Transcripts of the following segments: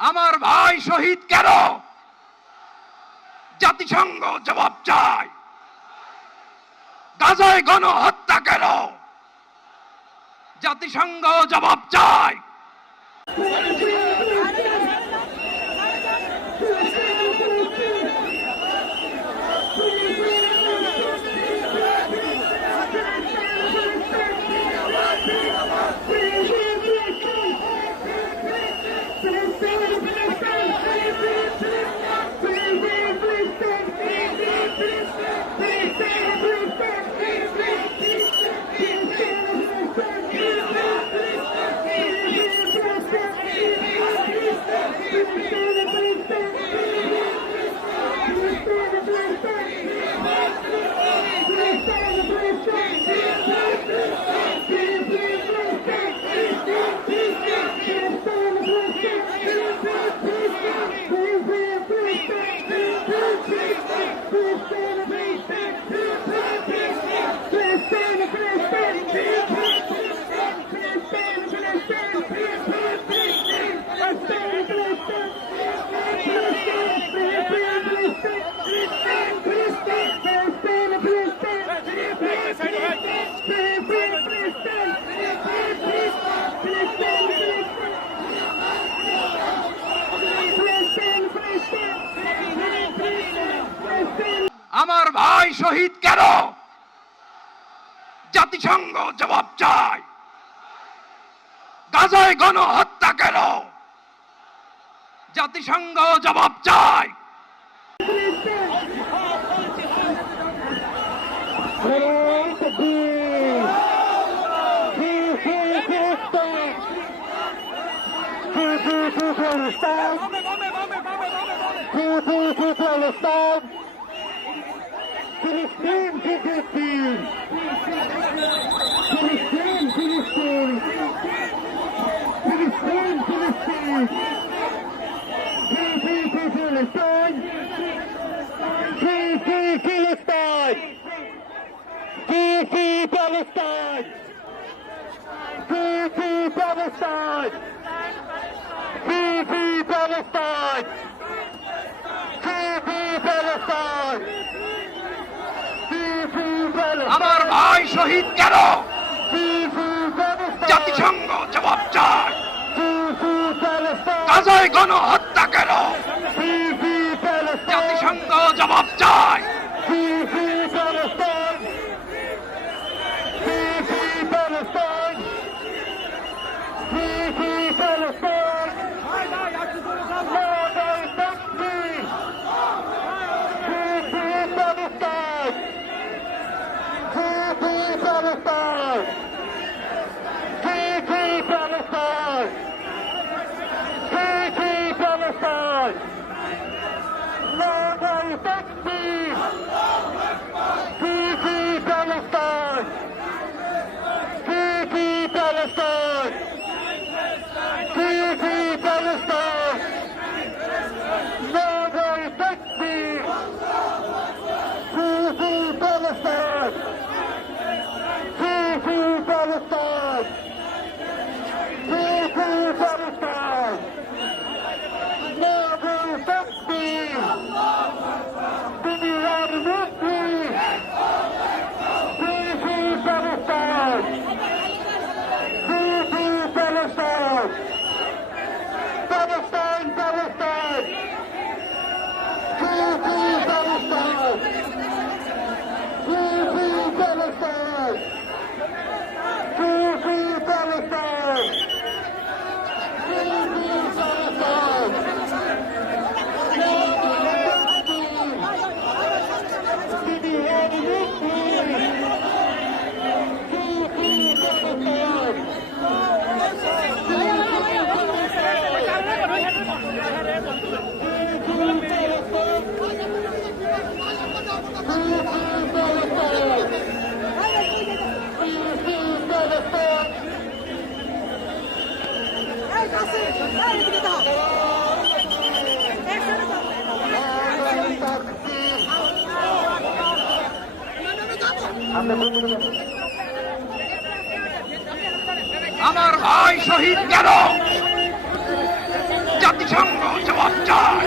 আমার ভাই শহীদ কেন? জাতিসংঘ জবাব চায়। গাজায় গণহত্যা কেন? জাতিসংঘ জবাব চায়। আমার ভাই শহীদ কেন জাতিসংঘ জবাব চায় গাজায় গণহত্যা কেন জাতিসংঘ জবাব চায় Filistin, Filistin! Filistin, Filistin! Filistin, Filistin! Free, free, free Palestine! Free, free Palestine! Free, free Palestine! Free, free Palestine! শহীদ কেন? জাতিসংঘ জবাব চায়। গণহত্যা আমার ভাই শহীদ কেন জাতিসংঘ জবাব চায়।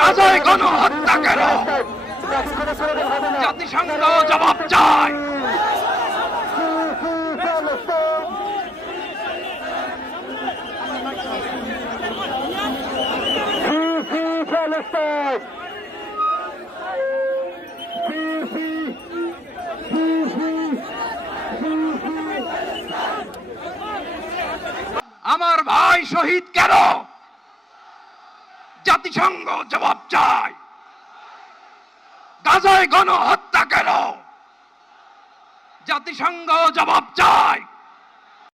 গাজায় গণহত্যা কেন? জাতিসংঘ জবাব চায়। শহীদ কেন? জাতিসংঘ জবাব চায়। গাজায় গণহত্যা কেন? জাতিসংঘ জবাব চায়।